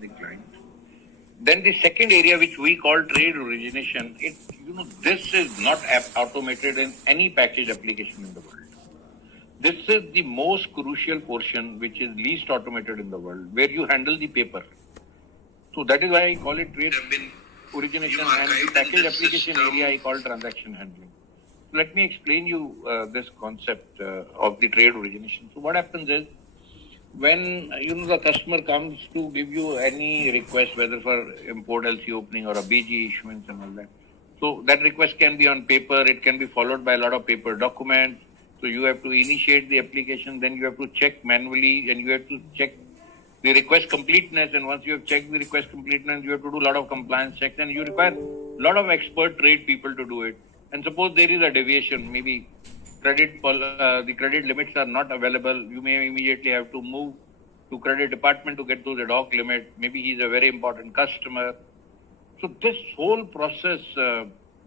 the client. Then the second area, which we call trade origination, this is not automated in any package application in the world. This is the most crucial portion, which is least automated in the world, where you handle the paper. So that is why I call it trade origination, and the package application area I call transaction handling. Let me explain you this concept of the trade origination. So what happens is, when the customer comes to give you any request, whether for import LC opening or a BG issuance and all that, so that request can be on paper, it can be followed by a lot of paper documents. So you have to initiate the application, then you have to check manually, and you have to check the request completeness. And once you have checked the request completeness, you have to do a lot of compliance checks, and you require a lot of expert trade people to do it. And suppose there is a deviation, maybe the credit limits are not available, you may immediately have to move to credit department to get to the doc limit. Maybe he's a very important customer. So this whole process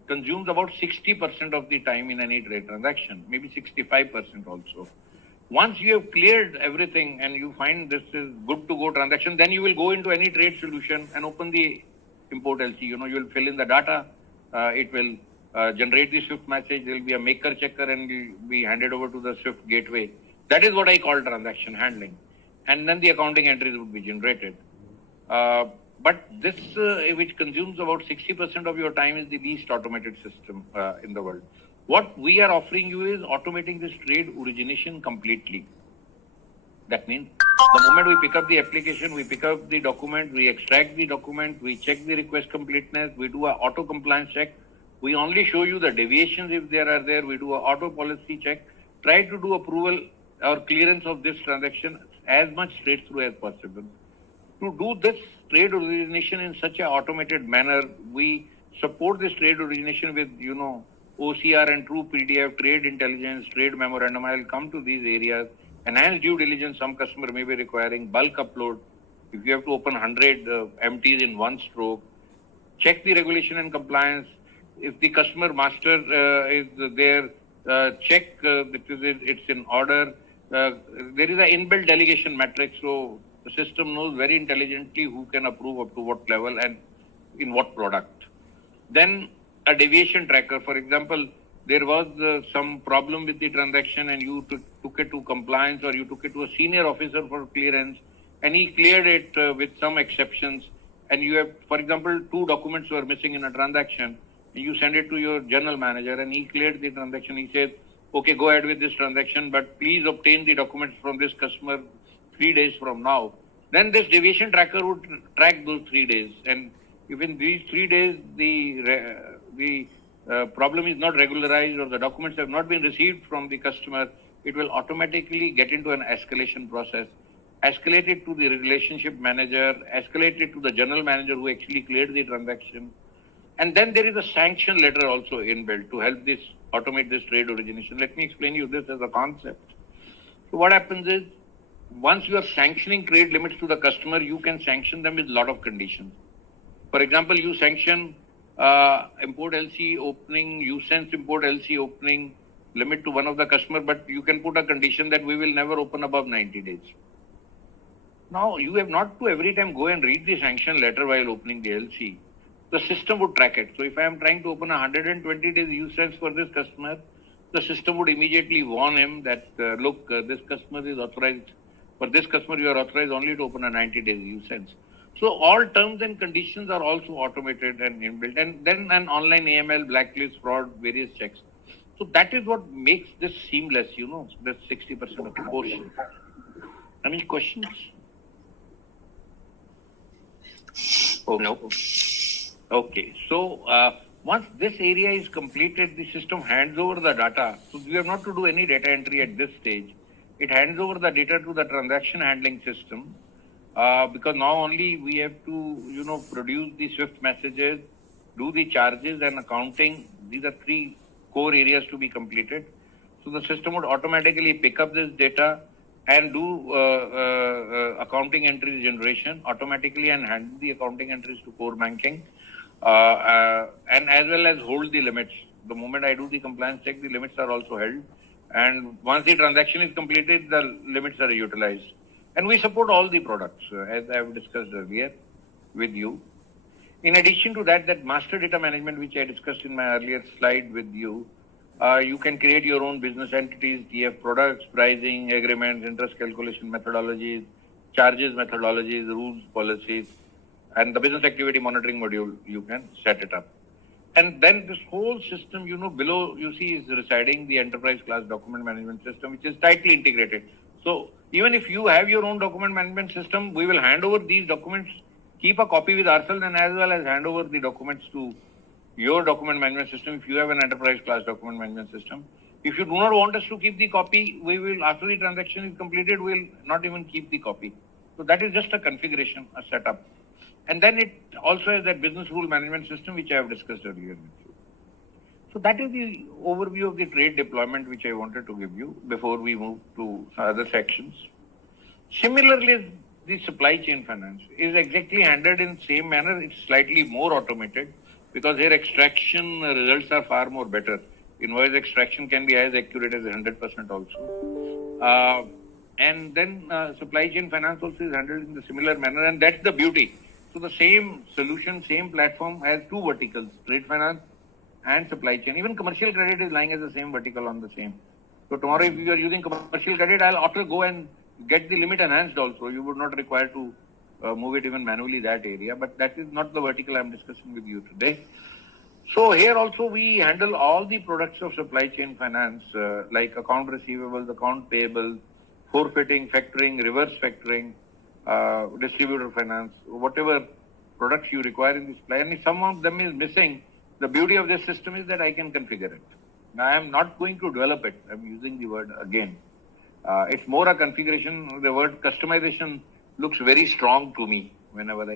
consumes about 60% of the time in any trade transaction, maybe 65% also. Once you have cleared everything and you find this is good to go transaction, then you will go into any trade solution and open the import LC. You will fill in the data, it will generate the SWIFT message, there will be a maker checker, and will be handed over to the SWIFT gateway. That is what I call transaction handling. And then the accounting entries would be generated. But this, which consumes about 60% of your time, is the least automated system in the world. What we are offering you is automating this trade origination completely. That means the moment we pick up the application, we pick up the document, we extract the document, we check the request completeness, we do an auto compliance check. We only show you the deviations if there are there. We do an auto policy check, try to do approval or clearance of this transaction as much straight through as possible. To do this trade origination in such an automated manner, we support this trade origination with, OCR and True PDF, trade intelligence, trade memorandum. I will come to these areas. Enhanced due diligence, some customer may be requiring bulk upload. If you have to open 100 MTs in one stroke, check the regulation and compliance. If the customer master is there, check that it's in order. There is an inbuilt delegation matrix, so the system knows very intelligently who can approve up to what level and in what product. Then a deviation tracker. For example, there was some problem with the transaction and you took it to compliance, or you took it to a senior officer for clearance, and he cleared it with some exceptions. And you have, for example, 2 documents were missing in a transaction. You send it to your general manager and he cleared the transaction. He says, okay, go ahead with this transaction, but please obtain the documents from this customer 3 days from now. Then this deviation tracker would track those 3 days. And if in these 3 days the problem is not regularized or the documents have not been received from the customer, it will automatically get into an escalation process, escalate it to the relationship manager, escalate it to the general manager who actually cleared the transaction. And then there is a sanction letter also inbuilt to help this automate this trade origination. Let me explain you this as a concept. So what happens is, once you are sanctioning trade limits to the customer, you can sanction them with a lot of conditions. For example, you sanction import LC opening, you sense import LC opening limit to one of the customer, but you can put a condition that we will never open above 90 days. Now, you have not to every time go and read the sanction letter while opening the LC. The system would track it. So if I am trying to open a 120 days use for this customer, the system would immediately warn him that, look, this customer is authorized. For this customer, you are authorized only to open a 90 days use. So all terms and conditions are also automated and inbuilt. And then an online AML, blacklist, fraud, various checks. So that is what makes this seamless, this 60% of the portion. Any questions? Oh, no. Okay, so once this area is completed, the system hands over the data. So we have not to do any data entry at this stage. It hands over the data to the transaction handling system because now only we have to, produce the SWIFT messages, do the charges and accounting. These are 3 core areas to be completed. So the system would automatically pick up this data and do accounting entries generation automatically and handle the accounting entries to core banking. And as well as hold the limits. The moment I do the compliance check, the limits are also held. And once the transaction is completed, the limits are utilized. And we support all the products, as I have discussed earlier with you. In addition to that, that master data management, which I discussed in my earlier slide with you, you can create your own business entities, TF products, pricing, agreements, interest calculation methodologies, charges methodologies, rules, policies, and the business activity monitoring module, you can set it up. And then this whole system, below you see is residing the enterprise class document management system, which is tightly integrated. So even if you have your own document management system, we will hand over these documents, keep a copy with ourselves, and as well as hand over the documents to your document management system if you have an enterprise class document management system. If you do not want us to keep the copy, we will, after the transaction is completed, we will not even keep the copy. So that is just a configuration, a setup. And then it also has that business rule management system, which I have discussed earlier with you. So that is the overview of the trade deployment, which I wanted to give you before we move to other sections. Similarly, the supply chain finance is exactly handled in same manner. It's slightly more automated because here extraction results are far more better. Invoice extraction can be as accurate as 100% also. And then supply chain finance also is handled in the similar manner, and that's the beauty. So the same solution, same platform has two verticals, trade finance and supply chain. Even commercial credit is lying as the same vertical on the same. So tomorrow if you are using commercial credit, I'll auto go and get the limit enhanced also. You would not require to move it even manually that area, but that is not the vertical I'm discussing with you today. So here also we handle all the products of supply chain finance like account receivables, account payable, forfeiting, factoring, reverse factoring, distributor finance, whatever products you require in this plan. If some of them is missing, the beauty of this system is that I can configure it. Now I am not going to develop it. I'm using the word again. It's more a configuration. The word customization looks very strong to me whenever I